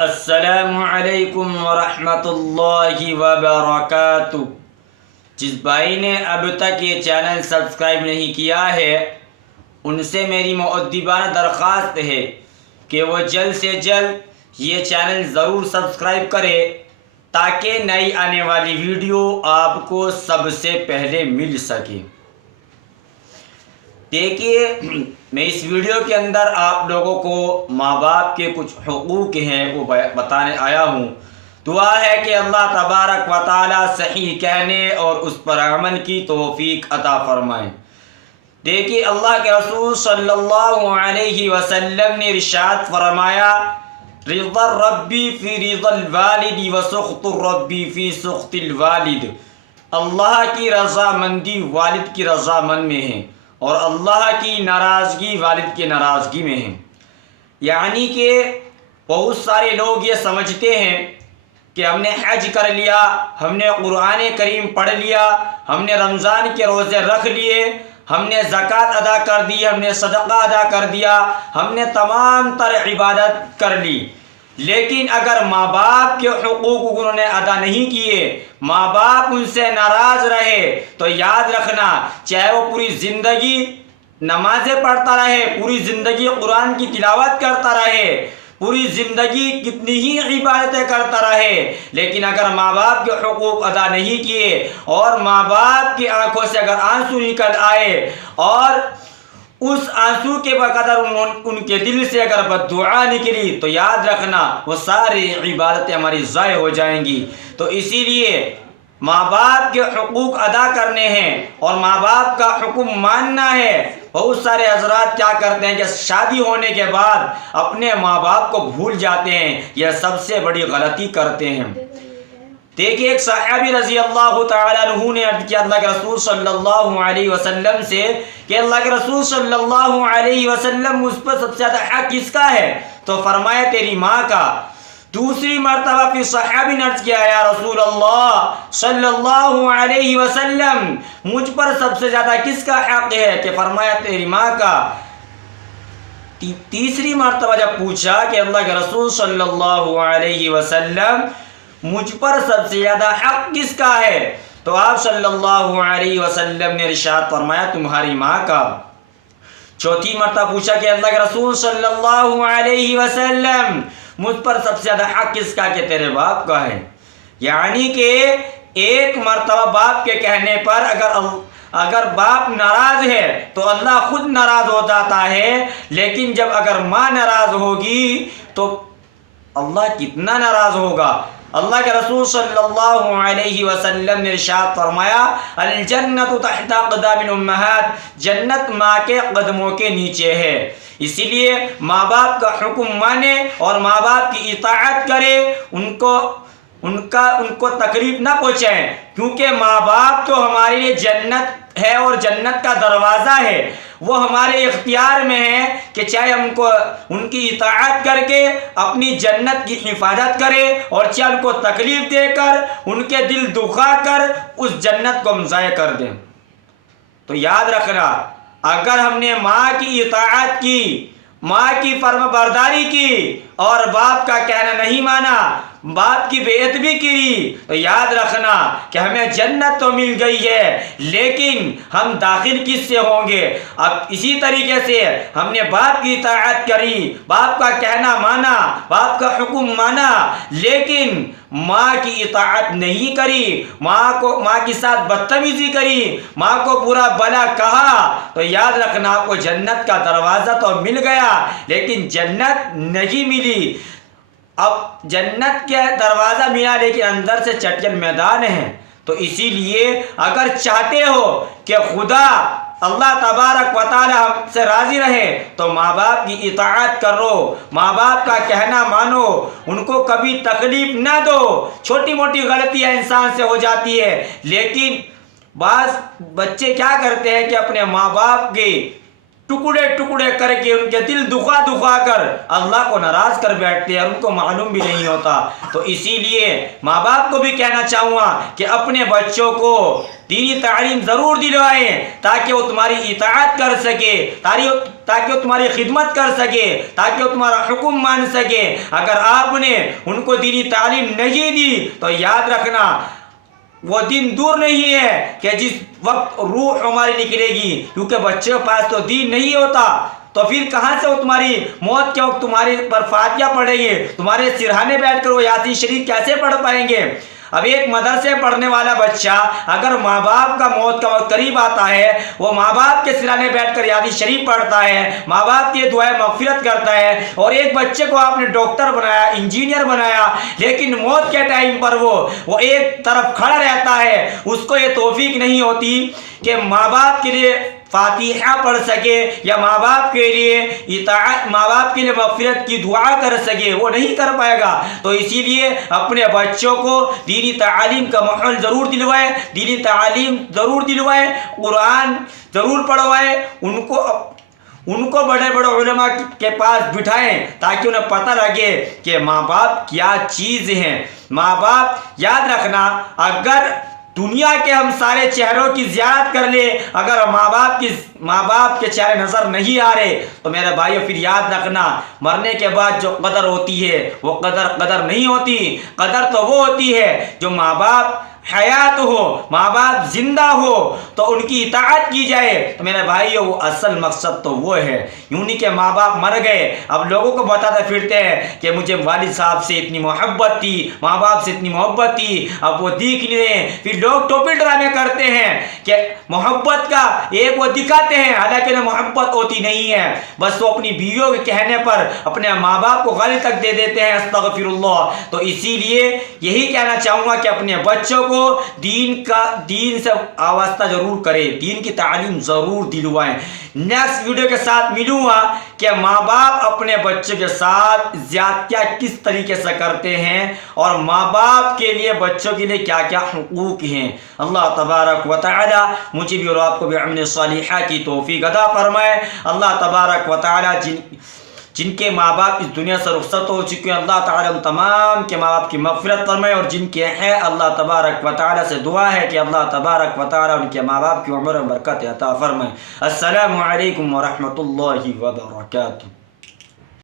السلام علیکم ورحمۃ اللہ وبرکاتہ۔ جس بھائی نے اب تک یہ چینل سبسکرائب نہیں کیا ہے ان سے میری مؤدبانہ درخواست ہے کہ وہ جلد سے جلد یہ چینل ضرور سبسکرائب کرے تاکہ نئی آنے والی ویڈیو آپ کو سب سے پہلے مل سکے۔ دیکھیے، میں اس ویڈیو کے اندر آپ لوگوں کو ماں باپ کے کچھ حقوق ہیں وہ بتانے آیا ہوں۔ دعا ہے کہ اللہ تبارک و تعالی صحیح کہنے اور اس پر عمل کی توفیق عطا فرمائے۔ دیکھیے، اللہ کے رسول صلی اللہ علیہ وسلم نے ارشاد فرمایا، رضا الربی فی رضا الوالد و سخط الربی فی سخط الوالد۔ اللہ کی رضا مندی والد کی رضا مند میں ہے اور اللہ کی ناراضگی والد کی ناراضگی میں ہے۔ یعنی کہ بہت سارے لوگ یہ سمجھتے ہیں کہ ہم نے حج کر لیا، ہم نے قرآن کریم پڑھ لیا، ہم نے رمضان کے روزے رکھ لیے، ہم نے زکوٰۃ ادا کر دی، ہم نے صدقہ ادا کر دیا، ہم نے تمام تر عبادت کر لی، لیکن اگر ماں باپ کے حقوق انہوں نے ادا نہیں کیے، ماں باپ ان سے ناراض رہے، تو یاد رکھنا، چاہے وہ پوری زندگی نمازیں پڑھتا رہے، پوری زندگی قرآن کی تلاوت کرتا رہے، پوری زندگی کتنی ہی عبادتیں کرتا رہے، لیکن اگر ماں باپ کے حقوق ادا نہیں کیے اور ماں باپ کی آنکھوں سے اگر آنسو نکل آئے اور اس آنسو کے بقدر ان کے دل سے اگر بددعا نکلی، تو یاد رکھنا وہ ساری عبادتیں ہماری ضائع ہو جائیں گی۔ تو اسی لیے ماں باپ کے حقوق ادا کرنے ہیں اور ماں باپ کا حکم ماننا ہے۔ بہت سارے حضرات کیا کرتے ہیں کہ شادی ہونے کے بعد اپنے ماں باپ کو بھول جاتے ہیں، یہ سب سے بڑی غلطی کرتے ہیں۔ دیکھیے، ایک صحابی رضی اللہ تعالیٰ عنہ نے عرض کیا اللہ کے رسول صلی اللہ علیہ وسلم سے کہ اللہ کے رسول صلی اللہ علیہ وسلم مجھ پر سب سے زیادہ حق کس کا ہے؟ تو فرمایا تیری ماں کا۔ دوسری مرتبہ پھر صحابی نے عرض کیا یا رسول اللہ صلی اللہ علیہ وسلم مجھ پر سب سے زیادہ کس کا حق ہے؟ کہ فرمایا تیری ماں کا۔ تیسری مرتبہ جب پوچھا کہ اللہ کے رسول صلی اللہ علیہ وسلم مجھ پر سب سے زیادہ حق کس کا ہے؟ تو آپ صلی اللہ علیہ وسلم نے ارشاد فرمایا تمہاری ماں کا۔ چوتھی مرتبہ پوچھا کہ اللہ کے رسول صلی اللہ علیہ وسلم مجھ پر سب سے زیادہ حق کس کا؟ کہ تیرے باپ کا ہے۔ یعنی کہ ایک مرتبہ باپ کے کہنے پر اگر باپ ناراض ہے تو اللہ خود ناراض ہو جاتا ہے، لیکن جب اگر ماں ناراض ہوگی تو اللہ کتنا ناراض ہوگا۔ اللہ کے رسول صلی اللہ علیہ وسلم نے ارشاد فرمایا الجنت تحت اقدام الامہات، جنت ماں کے قدموں کے نیچے ہے۔ اسی لیے ماں باپ کا حکم مانے اور ماں باپ کی اطاعت کرے، ان کو تکلیف نہ پہنچائیں، کیونکہ ماں باپ تو ہمارے لیے جنت ہے اور جنت کا دروازہ ہے، وہ ہمارے اختیار میں ہے کہ چاہے ہم کو ان کی اطاعت کر کے اپنی جنت کی حفاظت کرے اور چاہے ان کو تکلیف دے کر ان کے دل دکھا کر اس جنت کو ہم ضائع کر دیں۔ تو یاد رکھنا، اگر ہم نے ماں کی اطاعت کی، ماں کی فرما برداری کی اور باپ کا کہنا نہیں مانا، باپ کی بے ادبی کی، تو یاد رکھنا کہ ہمیں جنت تو مل گئی ہے لیکن ہم داخل کس سے ہوں گے؟ اب اسی طریقے سے ہم نے باپ کی اطاعت کری، باپ کا کہنا مانا، باپ کا حکم مانا، لیکن ماں کی اطاعت نہیں کری، ماں کے ساتھ بدتمیزی کری، ماں کو برا بھلا کہا، تو یاد رکھنا آپ کو جنت کا دروازہ تو مل گیا لیکن جنت نہیں ملی۔ اب جنت کے دروازہ ملا لیکن اندر سے چٹیل میدان ہے۔ تو اسی لیے اگر چاہتے ہو کہ خدا اللہ تبارک و تعالی ہم سے راضی رہے تو ماں باپ کی اطاعت کرو، ماں باپ کا کہنا مانو، ان کو کبھی تکلیف نہ دو۔ چھوٹی موٹی غلطیاں انسان سے ہو جاتی ہے، لیکن بعض بچے کیا کرتے ہیں کہ اپنے ماں باپ کے ٹکڑے ٹکڑے کر کے ان کے دل دکھا کر اللہ کو ناراض کر بیٹھتے ہیں اور ان کو معلوم بھی نہیں ہوتا۔ تو اسی لیے ماں باپ کو بھی کہنا چاہوں گا کہ اپنے بچوں کو دینی تعلیم ضرور دلوائیں تاکہ وہ تمہاری اطاعت کر سکے، تاکہ وہ تمہاری خدمت کر سکے، تاکہ وہ تمہارا حکم مان سکے۔ اگر آپ نے ان کو دینی تعلیم نہیں دی تو یاد رکھنا وہ دن دور نہیں ہے کہ جس وقت روح ہماری نکلے گی، کیونکہ بچے کے پاس تو دین نہیں ہوتا، تو پھر کہاں سے وہ تمہاری موت کے وقت تمہارے پر فاتحہ پڑھیں گے، تمہارے سرہانے بیٹھ کر وہ یاسین شریف کیسے پڑھ پائیں گے؟ اب ایک مدرسے پڑھنے والا بچہ اگر ماں باپ کا موت کا وقت قریب آتا ہے، وہ ماں باپ کے سرانے بیٹھ کر یاسین شریف پڑھتا ہے، ماں باپ کی دعائیں مغفرت کرتا ہے، اور ایک بچے کو آپ نے ڈاکٹر بنایا، انجینئر بنایا، لیکن موت کے ٹائم پر وہ ایک طرف کھڑا رہتا ہے، اس کو یہ توفیق نہیں ہوتی کہ ماں باپ کے لیے فاتحہ پڑھ سکے یا ماں باپ کے لیے اطاعت، ماں باپ کے لیے مغفرت کی دعا کر سکے، وہ نہیں کر پائے گا۔ تو اسی لیے اپنے بچوں کو دینی تعلیم کا ماحول ضرور دلوائے، دینی تعلیم ضرور دلوائے، قرآن ضرور پڑھوائے، ان کو بڑے بڑے علماء کے پاس بٹھائیں تاکہ انہیں پتہ لگے کہ ماں باپ کیا چیز ہیں۔ ماں باپ یاد رکھنا، اگر دنیا کے ہم سارے چہروں کی زیارت کر لے، اگر ماں باپ کے چہرے نظر نہیں آ رہے تو میرے بھائیو پھر یاد رکھنا مرنے کے بعد جو قدر ہوتی ہے وہ قدر نہیں ہوتی۔ قدر تو وہ ہوتی ہے جو ماں باپ حیات ہو، ماں باپ زندہ ہو تو ان کی اطاعت کی جائے۔ تو میرے بھائیو وہ اصل مقصد تو وہ ہے، یوں نہیں کہ ماں باپ مر گئے اب لوگوں کو بتاتے پھرتے ہیں کہ مجھے والد صاحب سے اتنی محبت تھی، ماں باپ سے اتنی محبت تھی، اب وہ دیکھ لیں۔ پھر لوگ ٹوپی ڈرامے کرتے ہیں کہ محبت کا ایک وہ دکھاتے ہیں، حالانکہ محبت ہوتی نہیں ہے، بس وہ اپنی بیویوں کے کہنے پر اپنے ماں باپ کو گالی تک دے دیتے ہیں، استغفر اللہ۔ تو اسی لیے یہی کہنا چاہوں گا کہ اپنے بچوں کو دین سے آوازہ ضرور کرے، دین کی تعلیم ضرور دلوائیں۔ نیکسٹ ویڈیو کے ساتھ ملوں گا کہ ماں باپ اپنے بچے کے ساتھ زیادتیاں کس طریقے سے کرتے ہیں اور ماں باپ کے لیے بچوں کے لیے کیا کیا حقوق ہیں۔ اللہ تبارک و تعالی مجھے بھی اور آپ کو بھی عمل صالحہ کی توفیق عطا فرمائے۔ اللہ تبارک و تعالی جن کے ماں باپ اس دنیا سے رخصت ہو چکے ہیں، اللہ تعالیٰ ان تمام کے ماں باپ کی مغفرت فرمائے، اور جن کے ہیں اللہ تبارک و تعالیٰ سے دعا ہے کہ اللہ تبارک و تعالیٰ ان کے ماں باپ کی عمر و برکت عطا فرمائے۔ السلام علیکم ورحمۃ اللہ وبرکاتہ۔